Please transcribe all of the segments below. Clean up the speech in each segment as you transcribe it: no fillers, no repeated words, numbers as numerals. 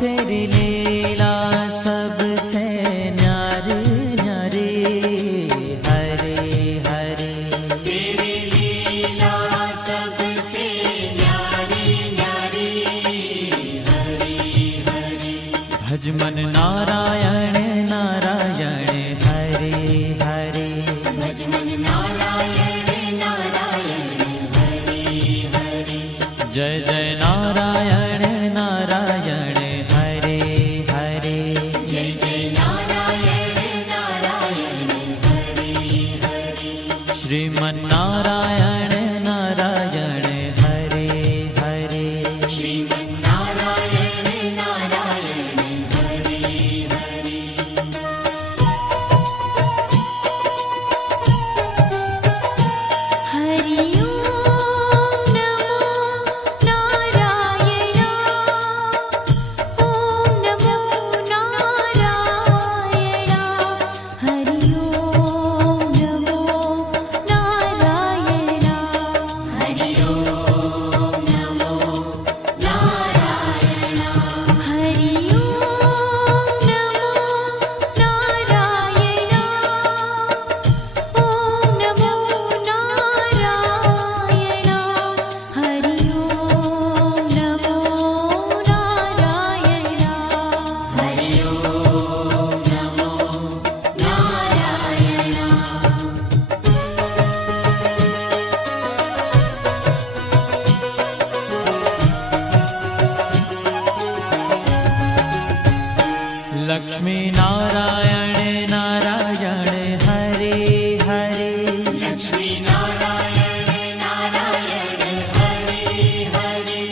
तेरी लीला सबसे न्यारी न्यारी, हरे हरे। तेरी लीला सबसे न्यारी न्यारी, हरे हरे। भज मन नारायण नारायण, हरे हरे। भज मन नारायण नारायण, हरे हरे। जय जय नारायण नारायण, हरे हरे। जय जय नारायण नारायण, हरे हरे। श्रीमन नारायण नारायण, हरे हरे। श्रीमन नारायण नारायण, हरे हरे। हरि ओम नमो नारायण, ओम नमो नारायण। हरि ओम नमो नारायण, हरि ओम नमो नारायण। हरि ओम नमो नारायण, ओम नमो नारायण। हरि ओम नमो नारायण, हरि ओम नमो नारायण। लक्ष्मी नारायण नारायण, हरे हरे। लक्ष्मी नारायण नारायण, हरे हरे।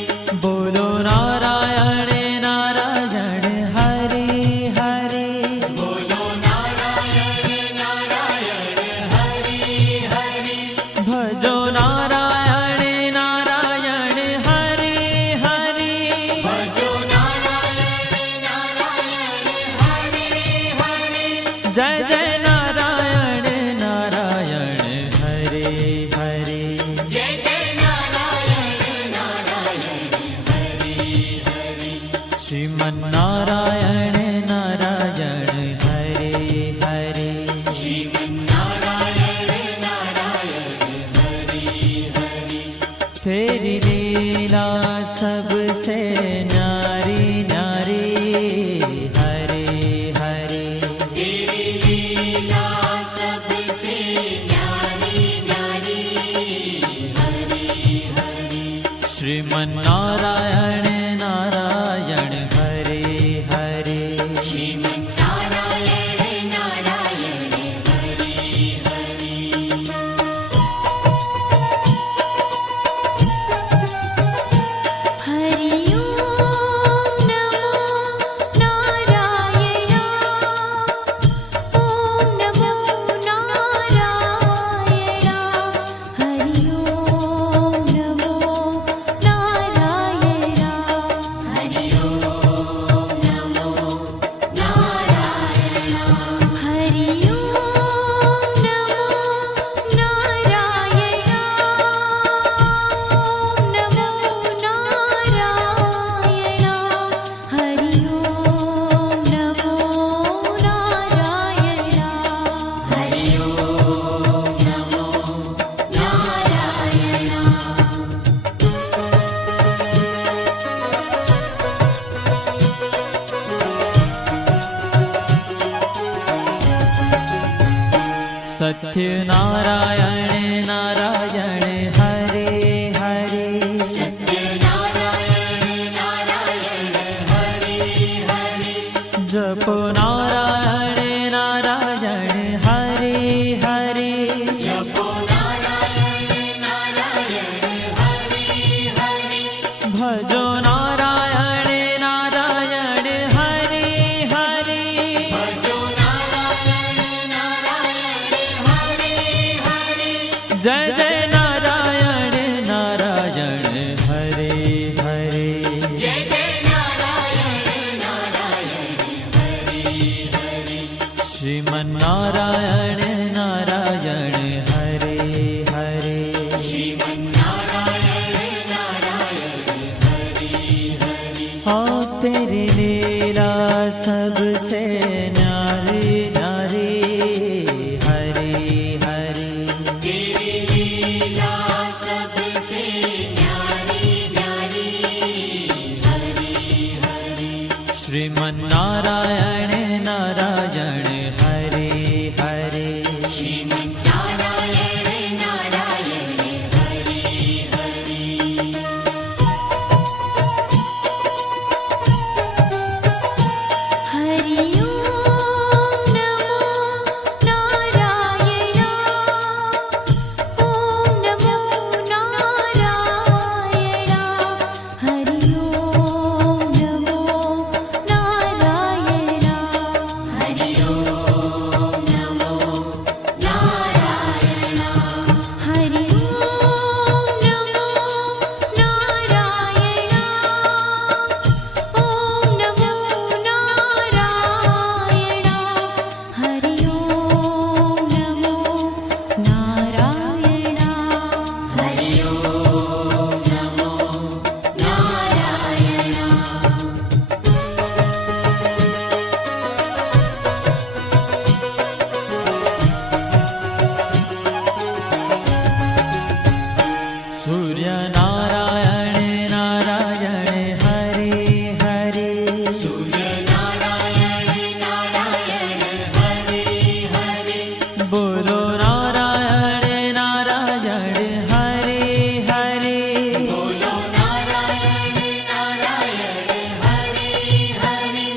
बोलो नारायण नारायण, हरे हरे। बोलो नारायण नारायण, हरे हरे। भजो नारायण नारायण, हरे हरे। भजो नारायण नारायण, हरे हरे। जय जय नारायण नारायण, हरे हरे। जय जय नारायण नारायण, हरे हरे। श्रीमन नारायण नारायण, हरे हरे। श्रीमन नारायण नारायण, हरे हरे। तेरी लीला सबसे न्यारी न्यारी, हरे हरे। तेरी लीला सबसे न्यारी न्यारी, हरे हरे। श्रीमन नारायण नारायण, हरे हरे। श्रीमन नारायण नारायण, हरे हरे। हरि ओम नमो नारायण, ओम नमो नारायण। हरि ओम नमो नारायण, हरि ओम नमो नारायण। हरि ओम नमो नारायण, ओम नमो नारायण। हरि ओम नमो नारायण, हरि ओम नमो सत्य नारायण नारायण, हरे हरे। सत्य नारायण नारायण, हरे हरे। जपो नारायण नारायण, हरे हरे। जपो नारायण नारायण, हरे हरे। भजो नारायण नारायण, हरे हरे। भजो नारायण नारायण, हरे हरे। जय जय नारायण नारायण, हरे हरे। जय जय नारायण नारायण, हरे हरे। श्रीमन नारायण नारायण, हरे हरे। श्रीमन नारायण नारायण, हरे सबसे न्यारी न्यारी हरि हरि तेरी लीला सबसे न्यारी न्यारी हरि हरि श्रीमन्नारायण नारायण हरि हरि श्रीमन्नारायण नारायण हरि हरि हरि ओम नमो नारायण ओम नमो नारायण हरि ओम नमो नारायण हरि ओम नमो नारायण हरि ओम नमो नारायण ओम नमो नारायण हरि ओम नमो नारायण हरि ओम नमो नारायण सूर्य नारायण नारायण हरि हरि सूर्य नारायण नारायण हरि हरि बोलो नारायण नारायण हरि हरि बोलो नारायण नारायण हरि हरि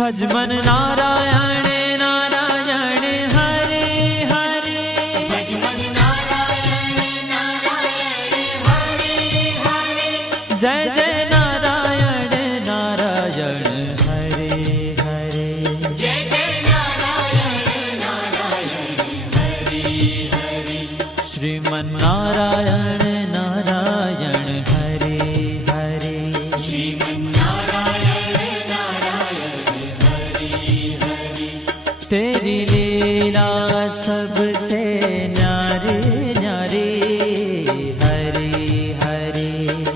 भजमन नारायण नारायण हरि हरि भजमन नारायण नारायण हरि हरि जय जय नारायण नारायण हरि हरि जय जय नारायण नारायण हरि हरि श्रीमन्नारायण नारायण हरि हरि श्रीमन्नारायण नारायण हरि हरि तेरी लीला सबसे न्यारी न्यारी हरि हरि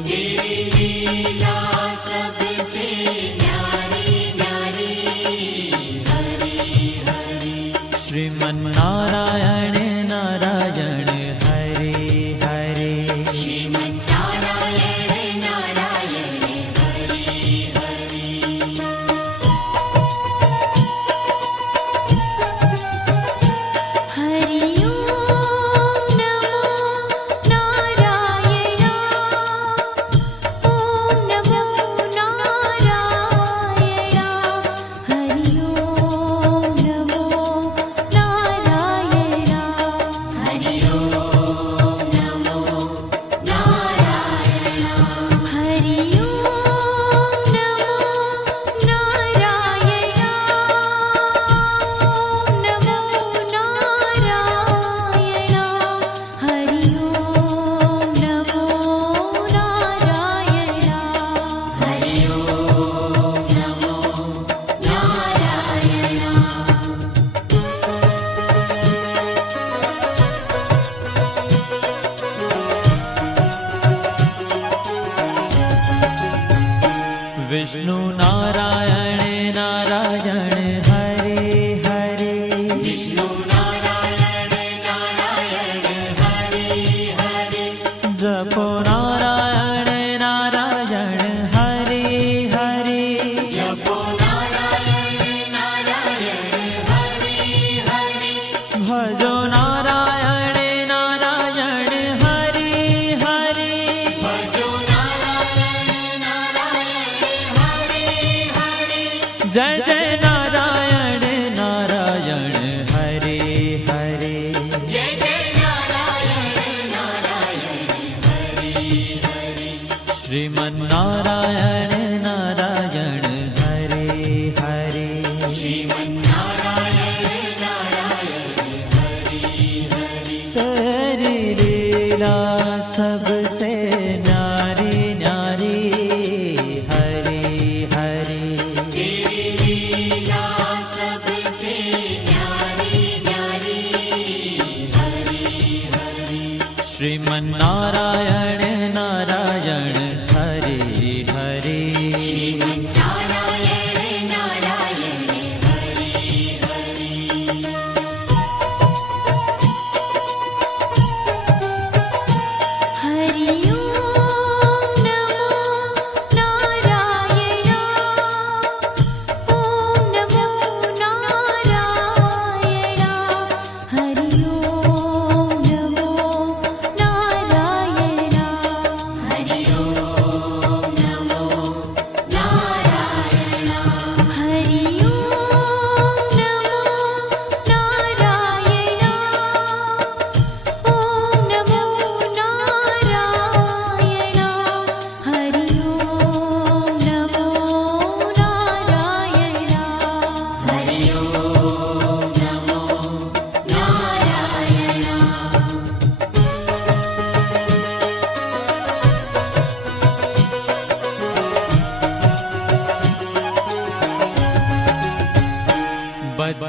तेरी लीला सबसे न्यारी न्यारी हरि हरि श्रीमन्नारायण नारायण हरि हरि श्रीमन्नारायण नारायण हरि हरि हरि ओम नमो नारायण ओम नमो नारायण हरि ओम नमो नारायण हरि ओम नमो नारायण हरि ओम नमो नारायण ओम नमो नारायण हरि ओम नमो नारायण हरि ओम नमो नारायण विष्णु नारायण नारायण हरि हरि विष्णु नारायण नारायण हरि हरि जपो नारायण नारायण हरि हरि जपो नारायण नारायण हरि हरि भजो नारायण नारायण हरि हरि भजो नारायण नारायण हरि हरि जय जय नारायण नारायण हरि हरि जय जय नारायण नारायण हरि हरि श्रीमन्नारायण नारायण हरि हरि श्रीमन्नारायण नारायण हरि हरि तेरी लीला सबसे न्यारी न्यारी हरि हरि तेरी लीला सबसे न्यारी न्यारी हरि हरि श्रीमन्नारायण नारायण हरि हरि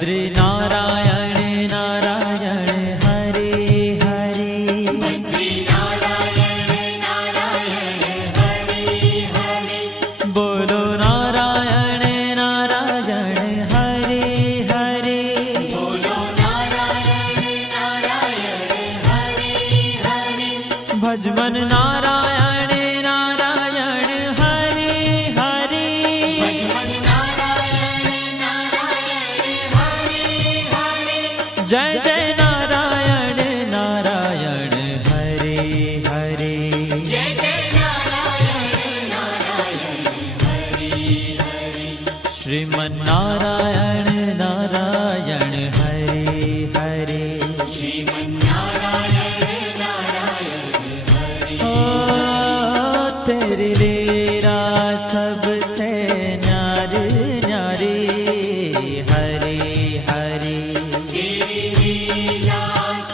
बद्री नारायण नारायण हरे हरे बद्री नारायण नारायण हरे हरे बोलो नारायण नारायण हरे हरे बोलो नारायण नारायण हरे हरे भजमन नारायण नारायण हरे हरे भजमन नारायण नारायण हरे हरे जय जय नारायण नारायण हरे हरे जय जय नारायण नारायण हरे हरे श्रीमन नारायण नारायण हरे हरे श्रीमन्नारायण नारायण हरे ओ तेरी लीला सबसे न्यारी न्यारी हरे हरे तेरी लीला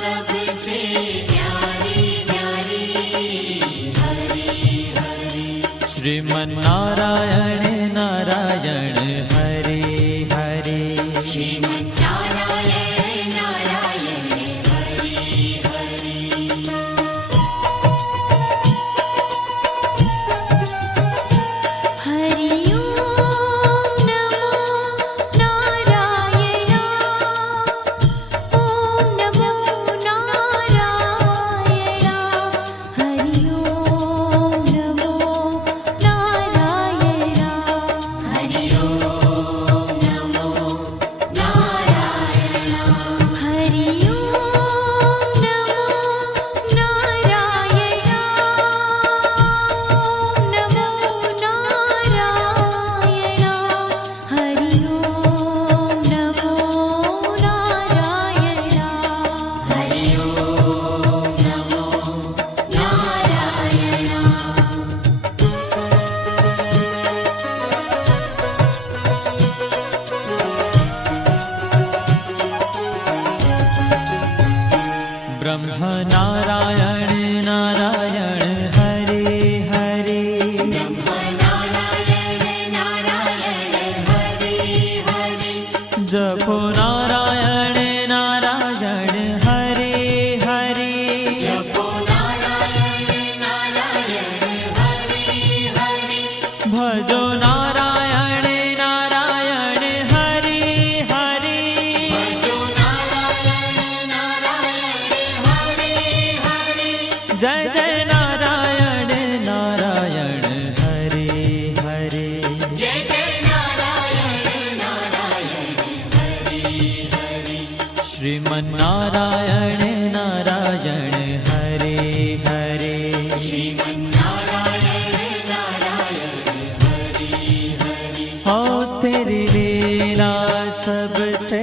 सबसे न्यारी न्यारी हरे हरे श्रीमन नारायण नारायण हरे हरे श्रीमन्नारायण नारायण हरे हरे हरि ओम नमो नारायण ओम नमो नारायण हरि ओम नमो नारायण हरि ओम नमो नारायण हरि ओम नमो नारायण ओम नमो नारायण हरि ओम नमो नारायण हरि ओम नमो नारायण ब्रह्म नारायण नारायण हरे हरे ब्रह्म नारायण नारायण हरे हरे जपो नारायण नारायण हरे हरे जपो नारायण नारायण हरे हरे भजो नारायण नारायण हरे हरे भजो नारायण नारायण हरे हरे जय जय नारायण नारायण हरे हरे जय जय नारायण नारायण हरे हरे श्रीमन नारायण नारायण हरे हरे श्रीमन्नारायण नारायण हरे हरे हो तेरी लीला सबसे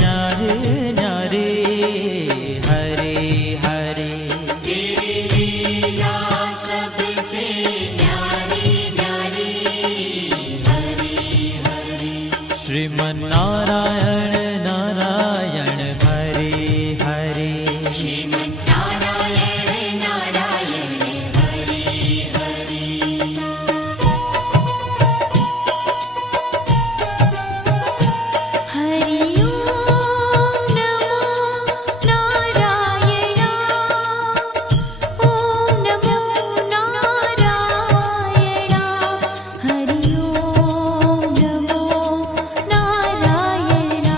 न्यारी न्यारी हरे हरे तेरी लीला सबसे न्यारी न्यारी हरे हरे श्रीमन नारायण नारायण हरे हरे श्रीमन्नारायण नारायण हरे हरे हरि ओम नमो नारायण ओम नमो नारायण हरि ओम नमो नारायण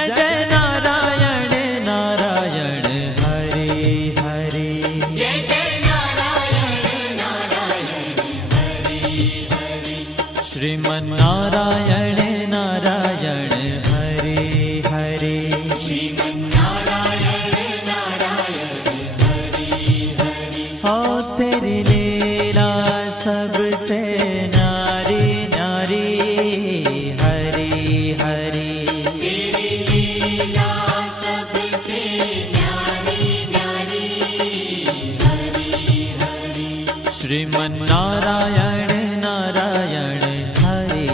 जय जय नारायण नारायण हरि हरि जय जय नारायण नारायण हरि हरि श्रीमन्नारायण नारायण हरि हरि श्रीमन्नारायण नारायण हरि हरि हो तेरी लीला सबसे न्यारी न्यारी हरि हरि तेरी लीला सबसे न्यारी न्यारी हरि हरि श्रीमन्नारायण नारायण हरि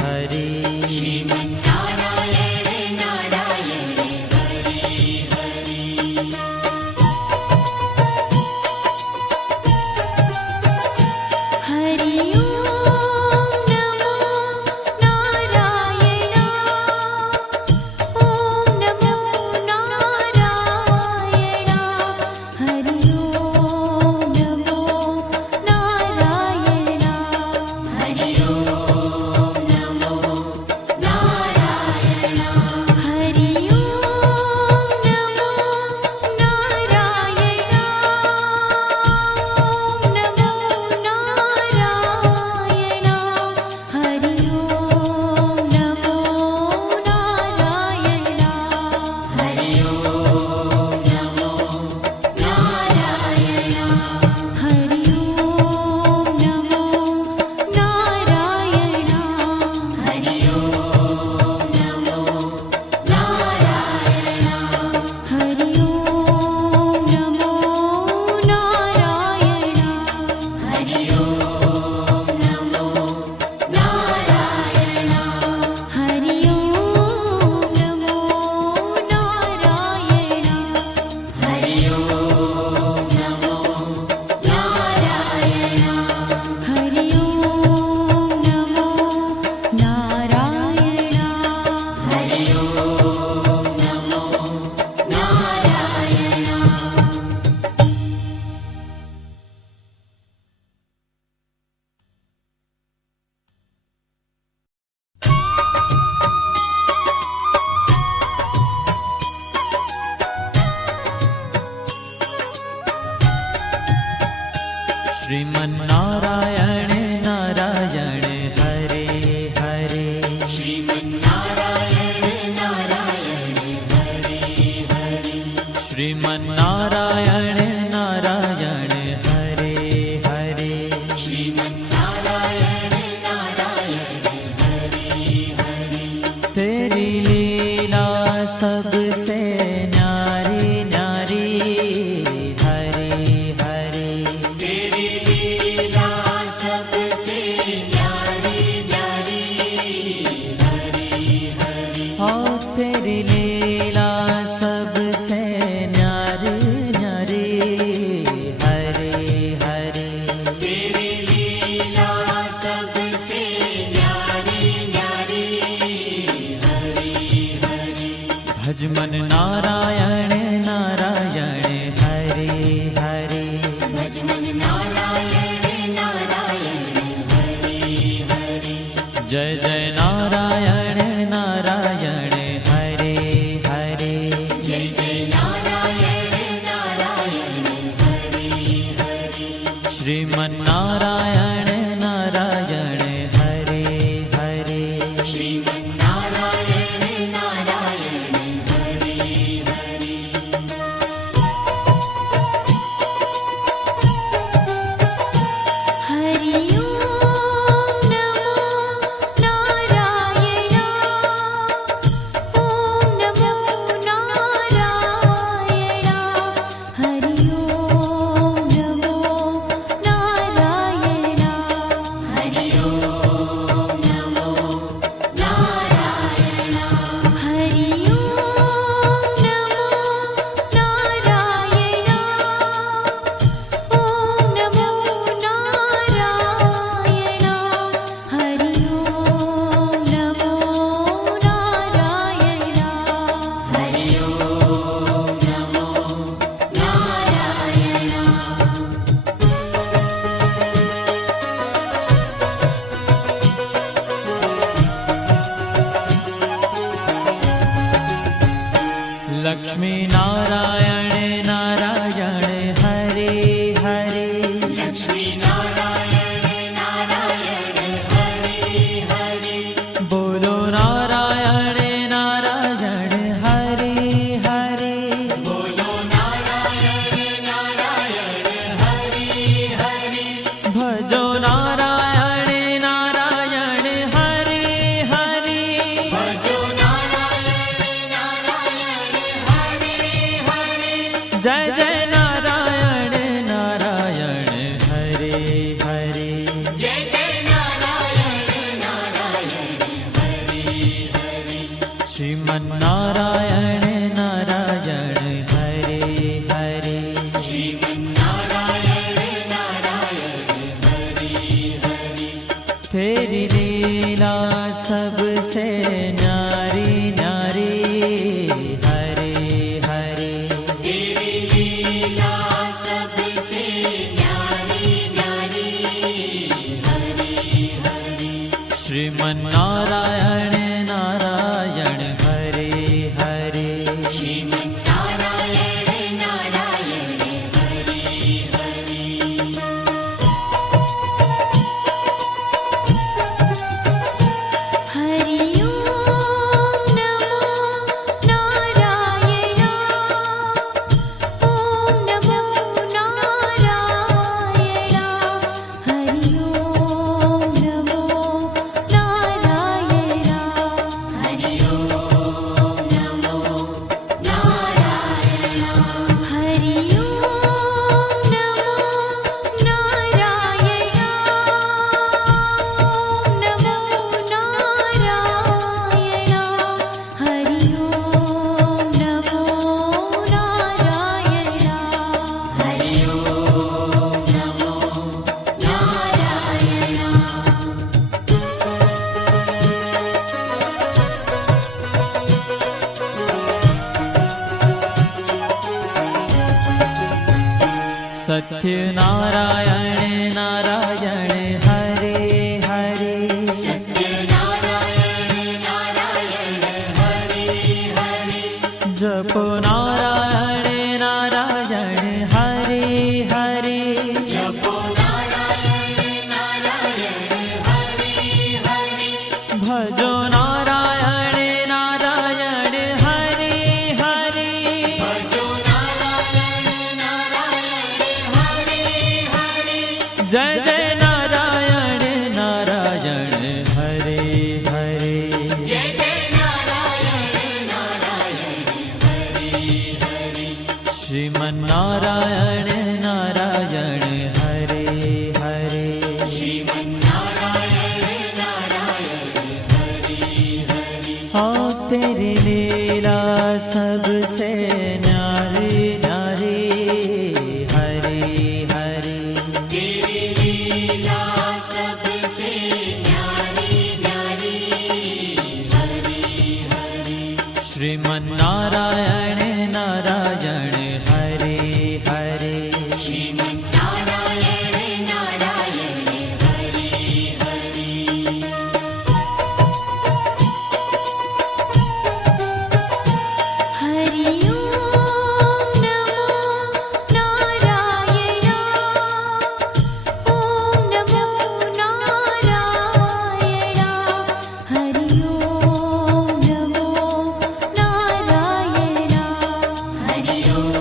हरि श्रीमन्नारायण नारायण हरि हरि हरि ओम नमो नारायण ओम नमो नारायण हरि ओम नमो नारायण हरि ओम नमो नारायण हरि ओम नमो नारायण ओम नमो नारायण हरि ओम नमो नारायण हरि ओम नमो नारायण हरि ओम नमो नारायण हरि ओम नमो नारायण हरि ओम नमो नारायण हरि ओम नमो नारायण हरि ओम नमो नारायण हरि ओम नमो नारायण हरि ओम नमो नारायण हरि ओम नमो नारायण श्रीमन्नारायण नारायण हरि हरि श्रीमन्नारायण नारायण हरि हरि श्रीमन्नारायण नारायण हरि हरि श्रीमन्नारायण नारायण हरि हरि तेरी लीला सबसे न्यारी न्यारी हरि हरि तेरी लीला सबसे न्यारी न्यारी हरि हरि हो तेरी लीला सबसे न्यारी न्यारी हरि हरि तेरी लीला सबसे न्यारी न्यारी हरि हरि भजमन नारायण नारायण हरि हरि भजमन नारायण नारायण हरि हरि जय जय नारायण नारायण हरि हरि जय जय नारायण नारायण हरि हरि श्रीमन्नारायण नारायण हरि हरि श्रीमन्नारायण नारायण हरि हरि लक्ष्मी नारायण नारायण हरे हरे लक्ष्मी नारायण नारायण हरे हरे बोलो नारायण नारायण हरे हरे बोलो नारायण नारायण हरे हरे भजो नारायण नारायण हरे हरे भजो नारायण नारायण हरे हरे जय जय नारायण नारायण हरे हरे जय जय नारायण नारायण हरे हरे श्रीमन नारायण नारायण हरे हरे श्रीमन्नारायण नारायण हरे हरे तेरी लीला सबसे न्यारी न्यारी हरे हरे तेरी लीला सबसे न्यारी न्यारी हरे हरे श्रीमन नारायण नारायण हरे हरे श्रीमन्नारायण नारायण हरे हरे हरि ओम नमो नारायण ओम नमो नारायण हरि ओम नमो नारायण हरि ओम नमो नारायण हरि ओम नमो नारायण ओम नमो नारायण हरि ओम नमो नारायण हरि ओम नमो नारायण सत्य नारायण नारायण हरे हरे सत्यनारायण नारायण हरे हरे जपो नारायण नारायण हरे हरे जपो नारायण नारायण हरे हरे भजो नारायण नारायण हरे हरे भजो नारायण नारायण हरे हरे जय जय नारायण नारायण हरे हरे जय जय नारायण नारायण हरे हरे श्रीमन नारायण नारायण हरे हरे श्रीमन्नारायण नारायण हरे हरे आओ तेरी लीला सबसे न्यारी न्यारी हरे हरे तेरी लीला सबसे न्यारी न्यारी हरे हरे श्रीमन नारायण नारायण हरे हरे श्रीमन्नारायण नारायण हरे हरे हरि ओम नमो नारायण ओम नमो नारायण हरि ओम नमो नारायण हरि ओम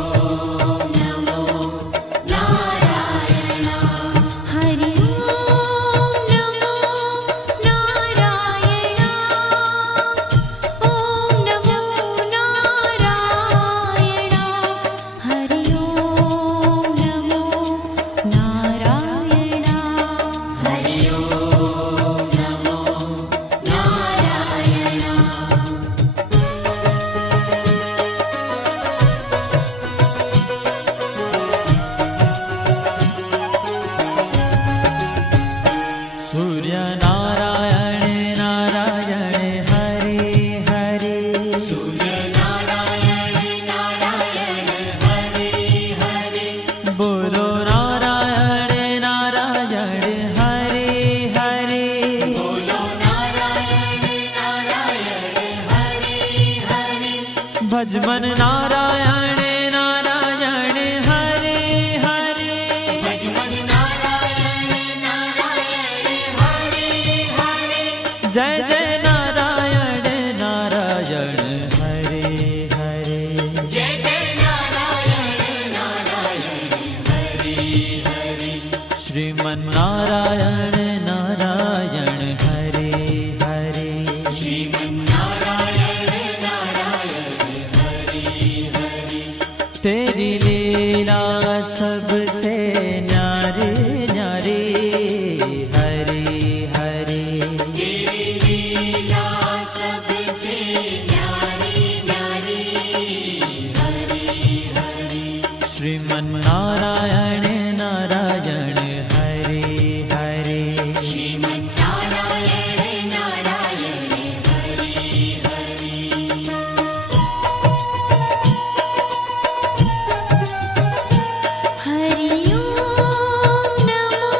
ભજ મન નારાયણ નારાયણ હરે હરે ભજમન નારાયણ નારાયણ હરે હરે જય જય નારાયણ નારાયણ હરે હરે જય જય નારાયણ નારાયણ હરે હરે શ્રીમન નારાયણ નારાયણ હરે હરે શ્રીમન નારાયણ નારાયણ હરે હરે तेरी लीला सबसे न्यारी न्यारी हरे हरे तेरी लीला सबसे न्यारी न्यारी हरे हरे श्रीमन नारायण नारायण हरे हरे श्रीमन नारायण नारायण हरे हरे हरि ओम नमो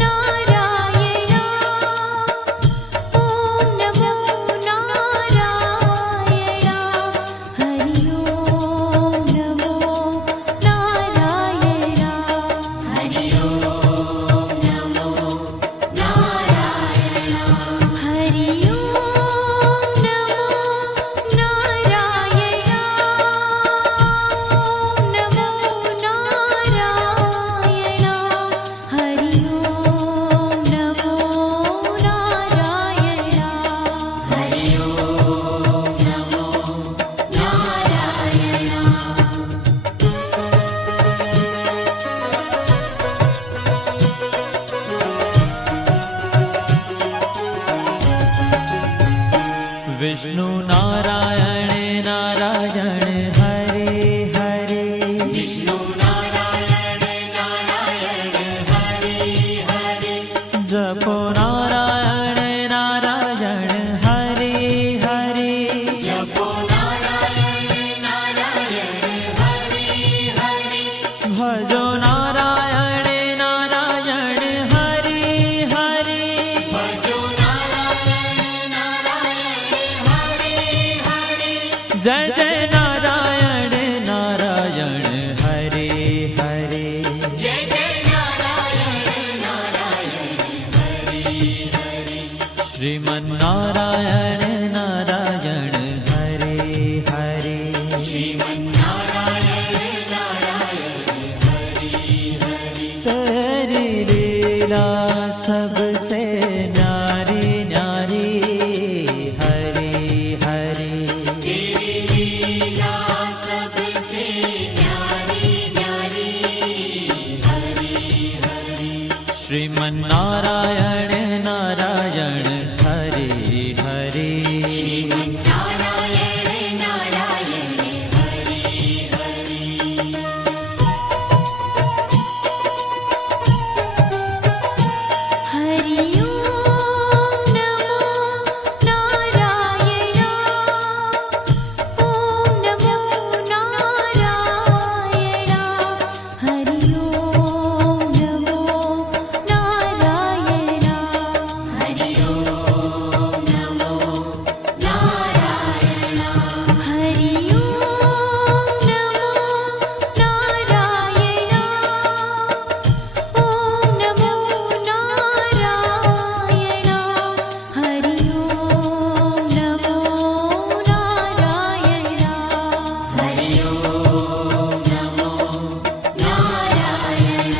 नारायण ओम नमो नारायण हरि ओम नमो नारायण हरि ओम नमो नारायण हरि ओम नमो नारायण ओम नमो नारायण हरि ओम नमो नारायण हरि ओम नमो नारायण विष्णु नारायण नारायण हरे हरे विष्णु नारायण नारायण हरे हरे जपो नारायण नारायण हरे हरे जपो नारायण नारायण हरे हरे भजो नारायण नारायण हरे हरे भजो नारायण नारायण हरे हरे जय जय नारायण नारायण हरे हरे जय जय नारायण नारायण हरे हरे श्रीमन नारायण नारायण हरे हरे श्रीमन नारायण नारायण हरे हरे तेरी लीला सबसे न्यारी न्यारी हरे हरे तेरी लीला सबसे न्यारी न्यारी हरे हरे श्रीमन नारायण नारायण हरे हरे श्रीमन नारायण नारायण हरे हरे हरि ओम नमो नारायण ओम नमो नारायण हरि ओम नमो नारायण हरि ओम नमो नारायण हरि ओम नमो नारायण ओम नमो नारायण हरि ओम नमो नारायण हरि ओम नमो नारायण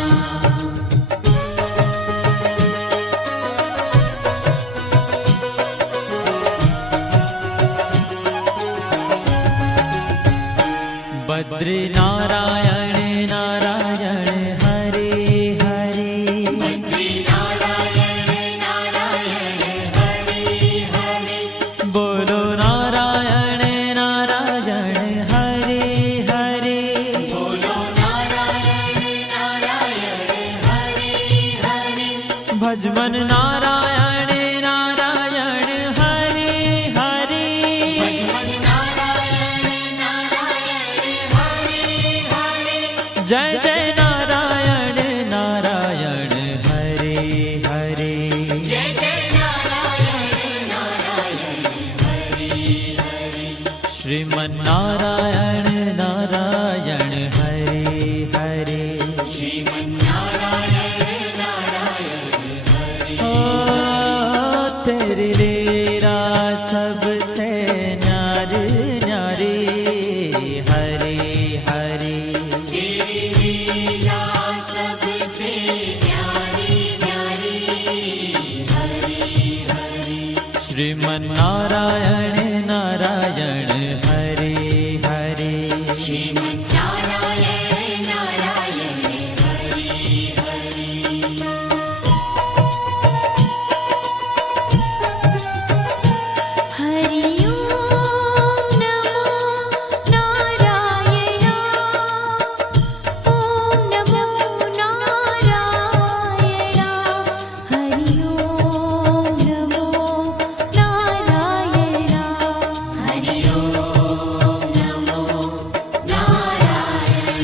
बद्री नारायण नारायण हरे हरे बद्री नारायण नारायण हरे हरे बोलो नारायण नारायण हरे हरे बोलो नारायण नारायण हरे हरे भज मन नारायण नारायण हरे हरे भजमन नारायण नारायण हरे हरे जय जय नारायण नारायण हरे हरे जय जय नारायण नारायण हरे हरे श्रीमन नारायण नारायण हरे हरे श्रीमन्नारायण नारायण हरे ओ तेरी लीला सबसे न्यारी न्यारी हरे हरे तेरी लीला सबसे न्यारी न्यारी हरे हरे श्रीमन्नारायण नारायण हरे हरे श्रीमन्नारायण नारायण हरे हरे हरि ओम नमो नारायण ओम नमो नारायण हरि ओम नमो नारायण हरि ओम नमो नारायण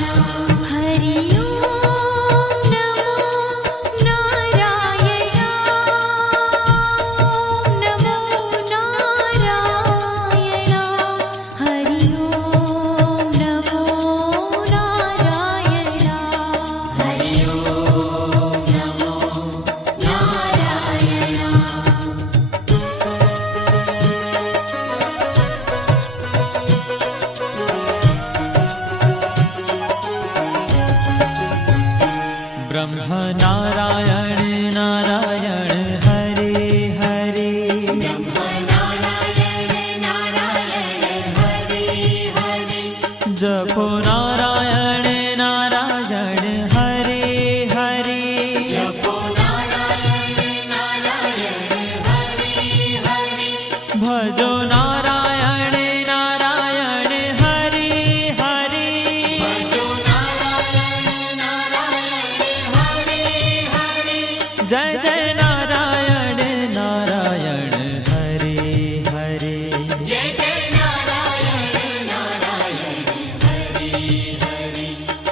हरि ओम नमो नारायण ओम नमो नारायण हरि ओम नमो नारायण हरि ओम नमो नारायण ब्रह्म नारायण नारायण हरे हरे नारायण नारायण हरे हरे जपो नारायण नारायण हरे हरे जपो नारायण नारायण हरे हरे भजो नारायण नारायण हरे हरे भजो नारायण नारायण हरे हरे जय जय नारायण नारायण हरे हरे जय जय नारायण नारायण हरे हरे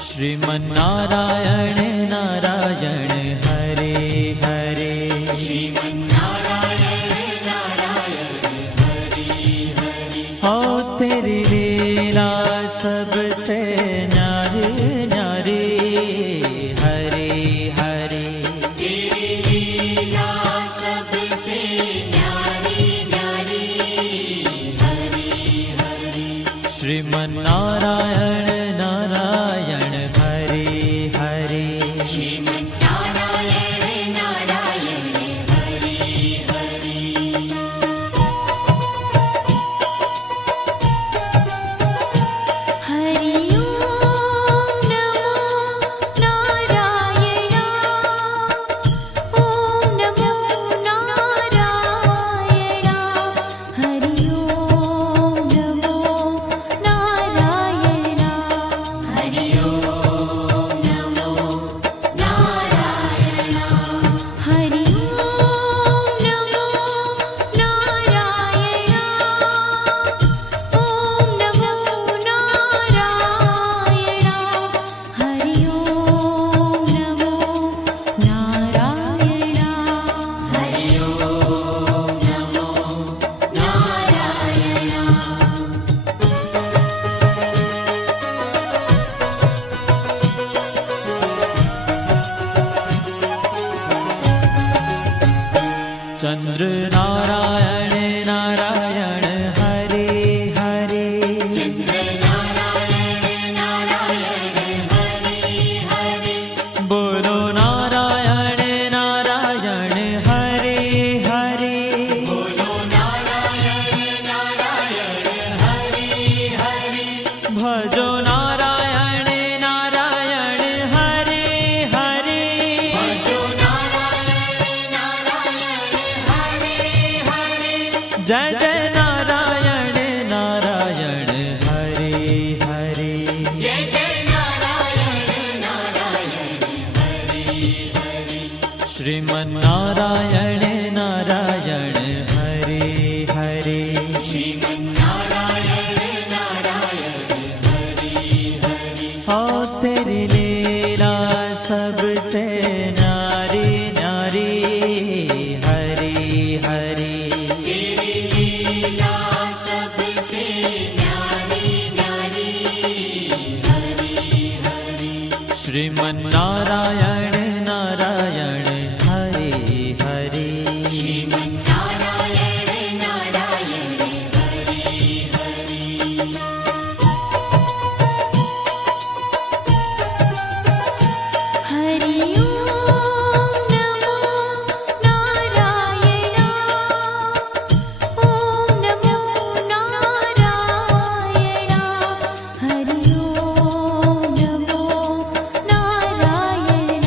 श्रीमन्नारायण नारायण हरे हरे श्रीमन्नारायण नारायण हरे हरे हो तेरी लीला सबसे न्यारी न्यारी हरे हरे तेरी लीला सबसे न्यारी न्यारी हरे हरे श्रीमन्नारायण नारायण हरे हरे श्रीमन्नारायण नारायण हरे हरे हरि ओम नमो नारायण ओम नमो नारायण हरि ओम नमो नारायण हरि ओम नमो नारायण हरि ओम नमो नारायण ओम नमो नारायण हरि ओम नमो नारायण हरि ओम नमो नारायण चंद्र नारायण नारायण हरे हरे चंद्र नारायण नारायण हरे हरे बोलो नारायण नारायण हरे हरे बोलो नारायण नारायण हरे हरे भजो नारायण नारायण हरे हरे भजो नारायण नारायण हरे हरे जय जय नारायण नारायण हरे हरे जय जय नारायण नारायण हरे हरे श्रीमन्नारायण नारायण हरे हरे श्रीमन्नारायण नारायण हरे શ્રીમન્નારાયણ નારાયણ હરે હરે શ્રીમન્નારાયણ નારાયણ હરે હરે હરિ ઓમ નમો નારાયણ ઓમ નમો નારાયણ હરિ ઓમ નમો નારાયણ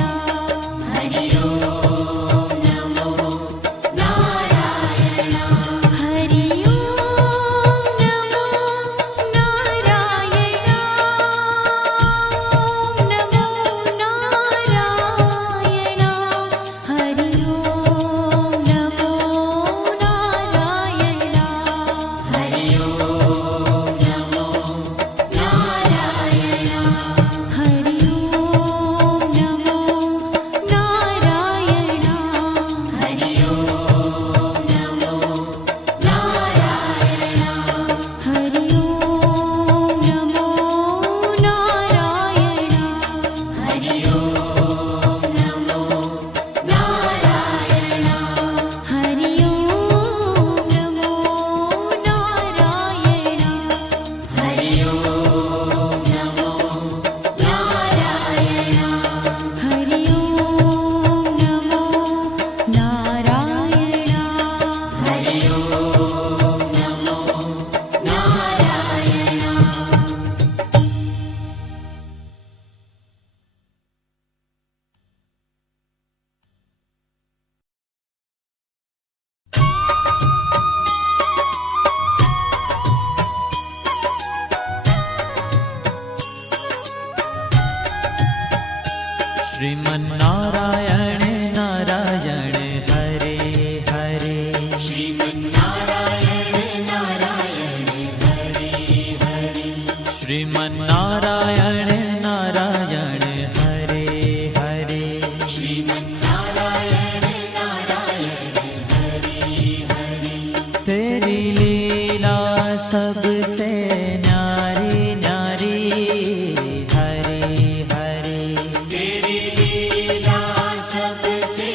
હરિ ઓમ નમો નારાયણ હરિ ઓમ નમો નારાયણ ઓમ નમો નારાયણ હરિ ઓમ નમો નારાયણ હરિ ઓમ નમો નારાયણ હરિ ઓમ નમો નારાયણ હરિ ઓમ નમો નારાયણ હરિ ઓમ નમો નારાયણ હરિ ઓમ નમો નારાયણ હરિ ઓમ નમો નારાયણ હરિ ઓમ નમો નારાયણ હરિ ઓમ નમો નારાયણ હરિ ઓમ નમો નારાયણ શ્રીમન્નારાયણ નારાયણ હરે હરે શ્રીમન્નારાયણ નારાયણ હરિ હરિ શ્રીમન્નારાયણ નારાયણ હરે હરે શ્રીમન્નારાયણ નારાયણ હરિ હરિ तेरी लीला सबसे न्यारी न्यारी हरे हरे तेरी लीला सबसे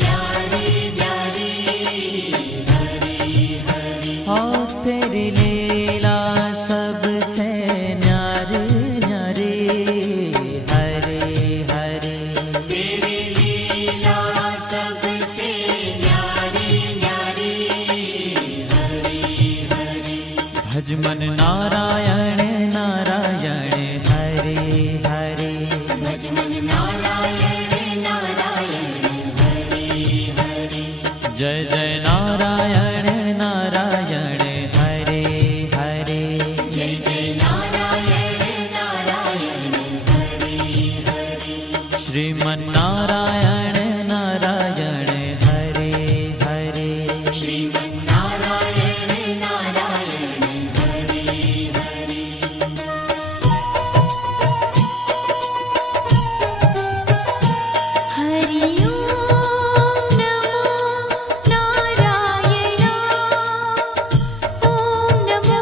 न्यारी न्यारी हरि हरि हाँ तेरी लीला सबसे न्यारी न्यारी हरे हरे तेरी लीला सबसे न्यारी न्यारी हरि हरि भजमन नारायण नारायण हरे हरे भजमन नारायण नारायण हरि हरि जय जय नारायण नारायण हरे हरे जय जय नारायण नारायण हरि हरि श्रीमन्नारायण नारायण हरे हरे श्रीमन्नारायण नारायण हरि हरि હરિ ઓમ નમો નારાયણ ઓમ નમો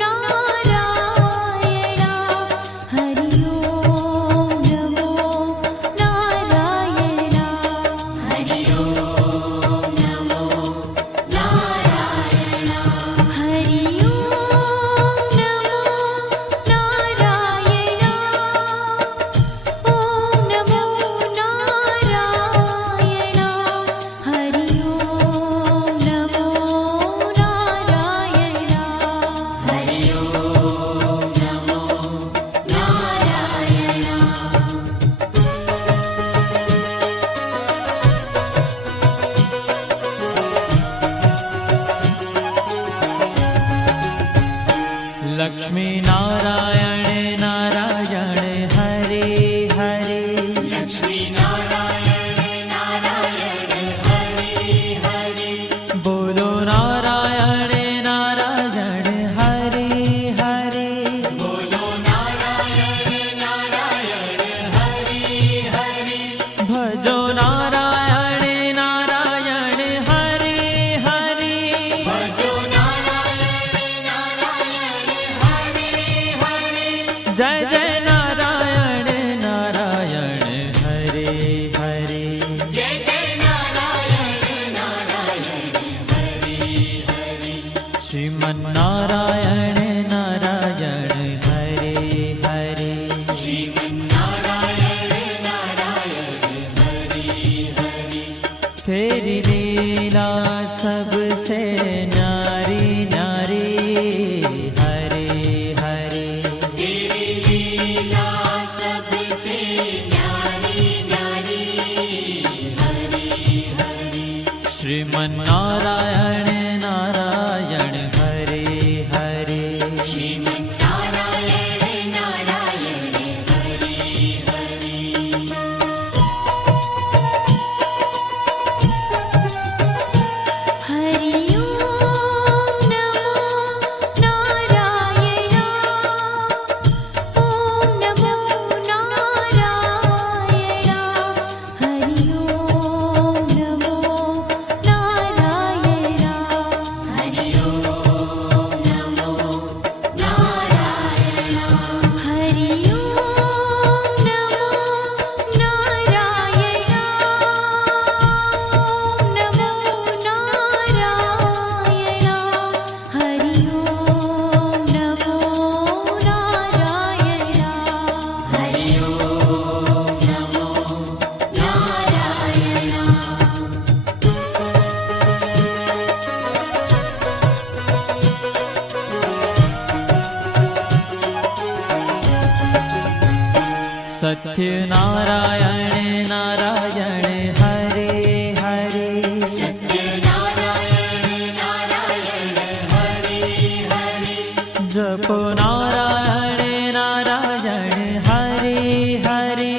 નારાયણ હરિ ઓમ નમો નારાયણ હરિ ઓમ નમો નારાયણ હરિ ઓમ નમો નારાયણ ઓમ નમો નારાયણ હરિ ઓમ નમો નારાયણ હરિ ઓમ નમો નારાયણ लक्ष्मी नारायण नारायण हरे हरे લક્ષ્મી નારાયણ નારાયણ હરિ હરિ बोलो नारायण नारायण हरे हरे બોલો નારાયણ નારાયણ હરિ હરિ भजो नारायण नारायण हरे हरे ભજો નારાયણ નારાયણ હરિ હરિ जय जय नारायण नारायण सत्यनारायण नारायण हरे हरे सत्यनारायण नारायण हरे हरे जपो नारायण नारायण हरे हरे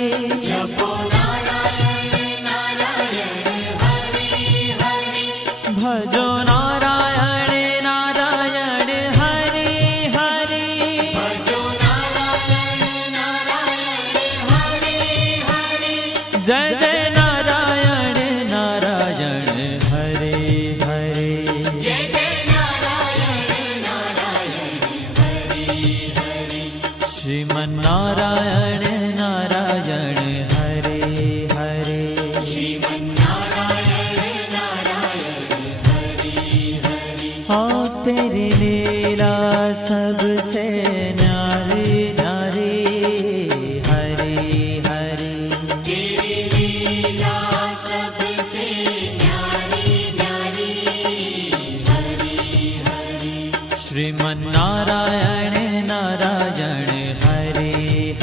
जपो नारायण नारायण हरे हरे भजो नारायण नारायण हरे हरे भजो नारायण नारायण हरे हरे जय जय नारायण नारायण हरे हरे जय जय नारायण नारायण हरे हरे श्रीमन्नारायण नारायण हरे हरे श्रीमन्नारायण नारायण हरे हरे हाँ तेरी लीला सबसे न्यारी न्यारी हरे हरे तेरी लीला सबसे न्यारी न्यारी हरे हरे श्रीमन्नारायण नारायण हरे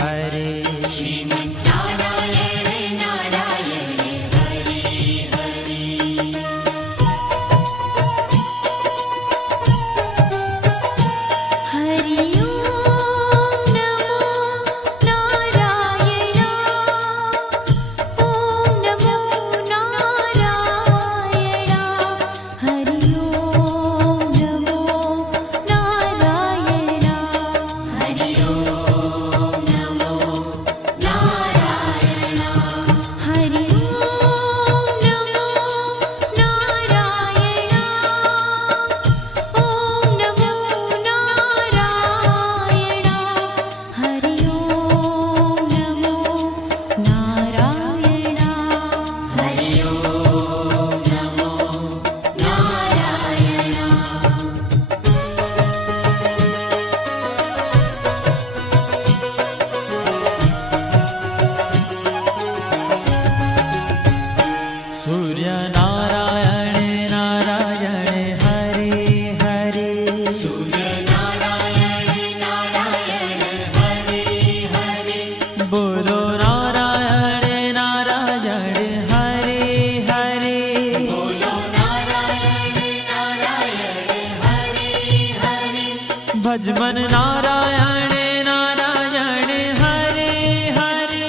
हरे श्रीमन्नारायण नारायण हरे हरे हरि ओम नमो नारायण ओम नमो नारायण हरि ओम नमो नारायण हरि ओम नमो नारायण हरि ओम नमो नारायण ओम नमो नारायण हरि ओम नमो नारायण हरि ओम नमो नारायण सूर्य नारायण नारायण हरे हरे सूर्य नारायण नारायण हरे हरे बोलो नारायण नारायण हरे हरे बोलो नारायण नारायण हरे हरे भजमन नारायण नारायण हरे हरे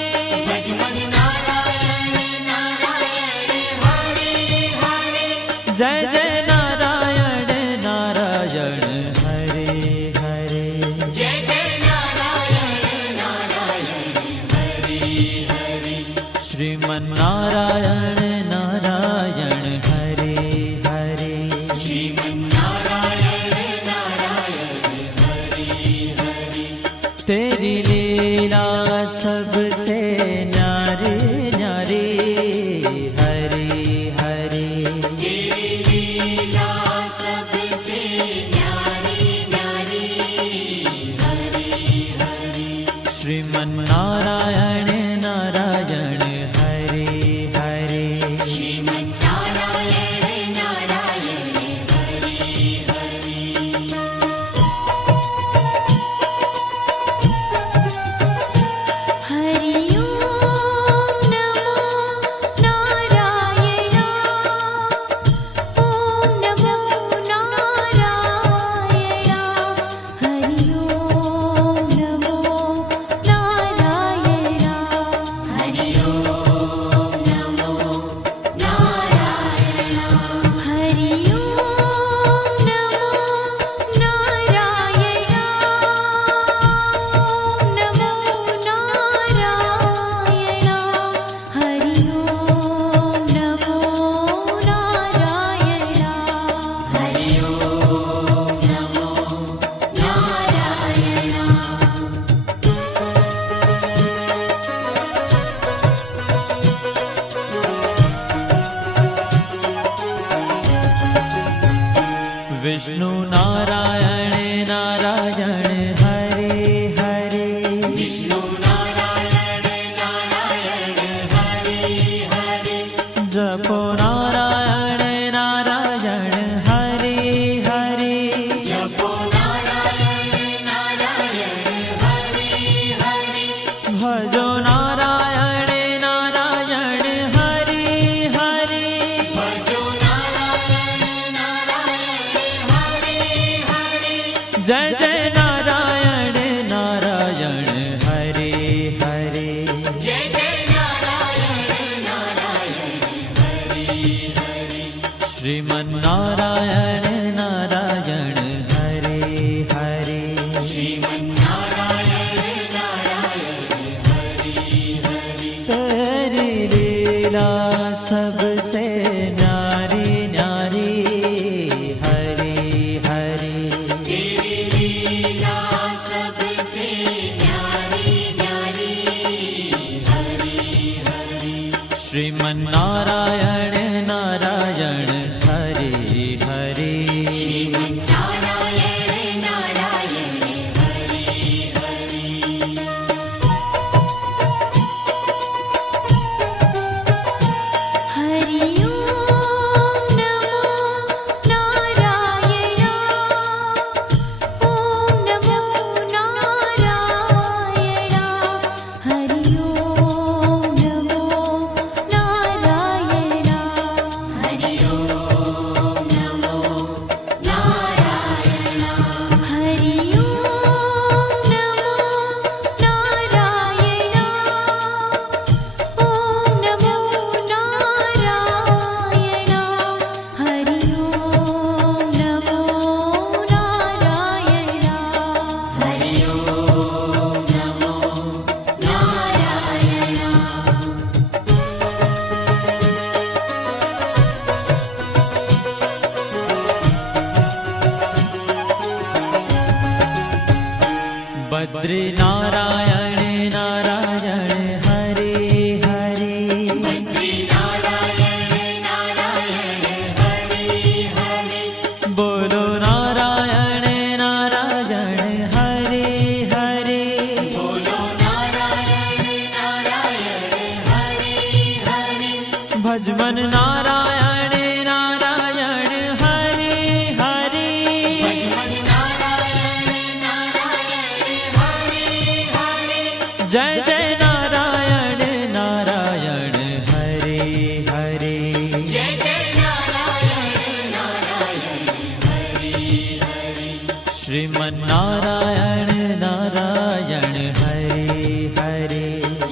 भजमन नारायण नारायण हरे हरे जय जय नारायण नारायण हरे हरे जय जय नारायण नारायण हरे हरे श्रीमन्नारायण नारायण हरे हरे श्रीमन्नारायण नारायण हरे हरे तेरी लीला सबसे न्यारी न्यारी हरे हरे तेरी लीला सबसे न्यारी न्यारी हरे हरे श्रीमन्नारायण नारायण हरे हरे श्रीमन्नारायण नारायण हरे हरे हरि ओम नमो नारायण ओम नमो नारायण हरि ओम नमो नारायण हरि ओम नमो नारायण हरि ओम नमो नारायण ओम नमो नारायण हरि ओम नमो नारायण हरि ओम नमो नारायण विष्णु नारायण नारायण हरे हरे विष्णु नारायण नारायण हरे हरे जपो नारायण नारायण हरे हरे जपो नारायण नारायण हरे हरे भजो नारायण न्यारी न्यारी हरि हरि श्रीमन्नारायण नारायण हरे हरे श्रीमन्नारायण नारायण हरि हरि हरि ओम नमो नारायण ओम नमो नारायण हरि ओम नमो नारायण हरि ओम नमो नारायण हरि ओम नमो नारायण ओम नमो नारायण हरि ओम नमो नारायण हरि ओम नमो नारायण बद्री नारायण नारायण हरे हरे बद्री नारायण नारायण हरि हरि बोलो नारायण नारायण हरे हरे बोलो नारायण नारायण हरि हरि भजमन नारायण नारायण हरे हरे भजमन नारायण नारायण हरि हरि जय जय नारायण नारायण हरे हरे जय जय नारायण नारायण हरि हरि श्रीमन्नारायण नारायण हरे हरे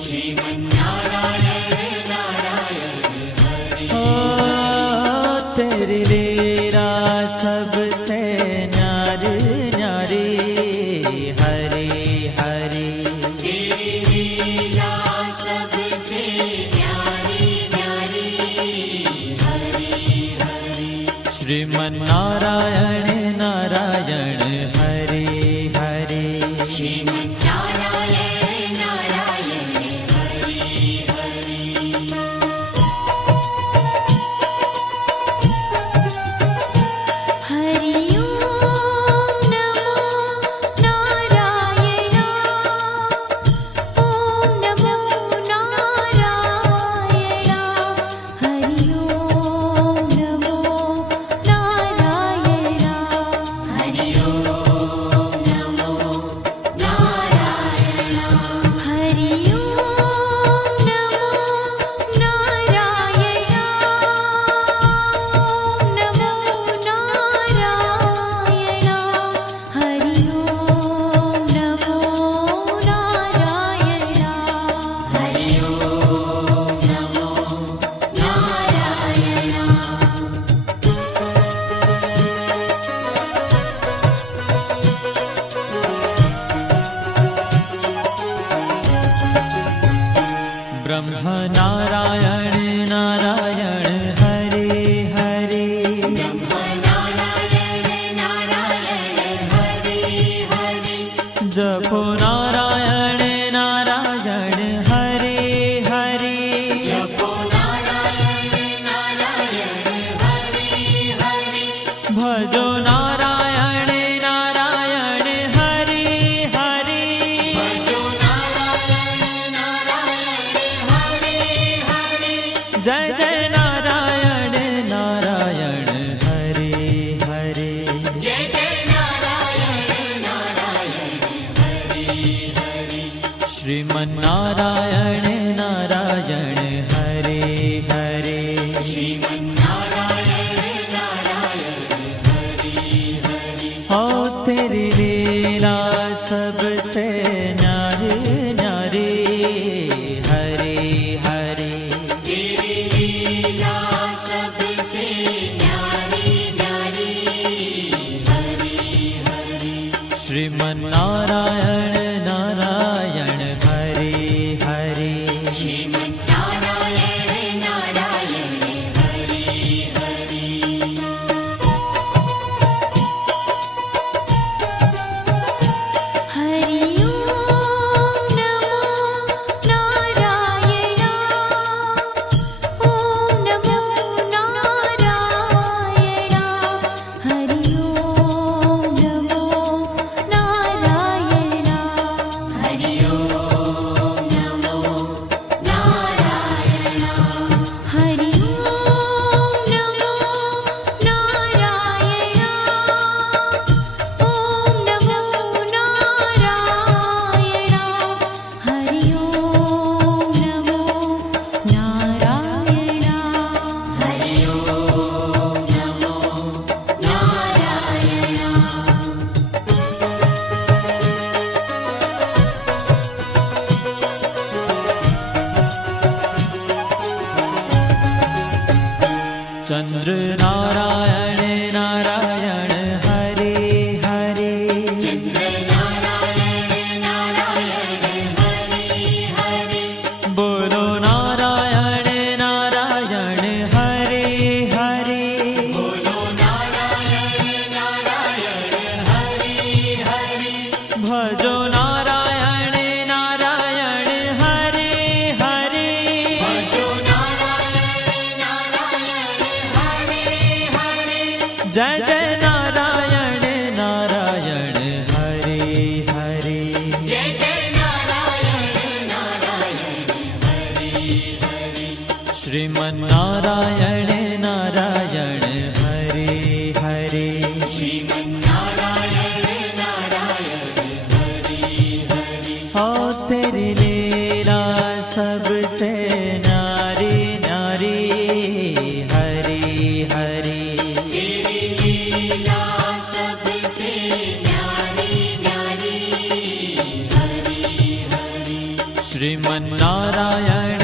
श्रीमन्नारायण नारायण हरि ओ तेरी लीला सबसे न्यारी न्यारी हरे हरे तेरी लीला सबसे न्यारी न्यारी हरि हरि श्रीमन्नारायण नारायण हरे हरे श्रीमन्नारायण नारायण हरि हरि हरि ओम नमो नारायण ओम नमो नारायण हरि ओम नमो नारायण हरि ओम नमो नारायण हरि ओम नमो नारायण ओम नमो नारायण हरि ओम नमो नारायण हरि ओम नमो नारायण ब्रह्म नारायण नारायण हरे हरे ब्रह्म नारायण नारायण हरि हरि जपो नारायण नारायण हरे हरे जपो नारायण नारायण हरि हरि भजो नारायण नारायण हरे हरे भजो नारायण नारायण हरि हरि जय जय नारायण नारायण हरे हरे जय जय नारायण नारायण हरि हरि श्रीमन्नारायण नारायण हरे हरे श्रीमन्नारायण नारायण हरि हरि ओ तेरी लीला सबसे न्यारी न्यारी हरे हरे तेरी लीला सबसे न्यारी न्यारी हरि हरि श्रीमन्नारायण नारायण हरे हरे चंद्र नारायण नारायण हरे हरे चंद्र नारायण नारायण हरे हरे बोलो नारायण नारायण हरे हरे बोलो नारायण नारायण हरे हरे भजो नारायण नारायण हरे हरे भजो नारायण नारायण हरे हरे जय जय नारायण नारायण हरे हरे जय जय नारायण नारायण हरे हरे श्रीमन्नारायण नारायण हरे हरे श्रीमन्नारायण नारायण हरे हरे हो तेरी लीला सबसे न्यारी न्यारी हरे हरे तेरी लीला सबसे न्यारी न्यारी हरे हरे श्रीमन्नारायण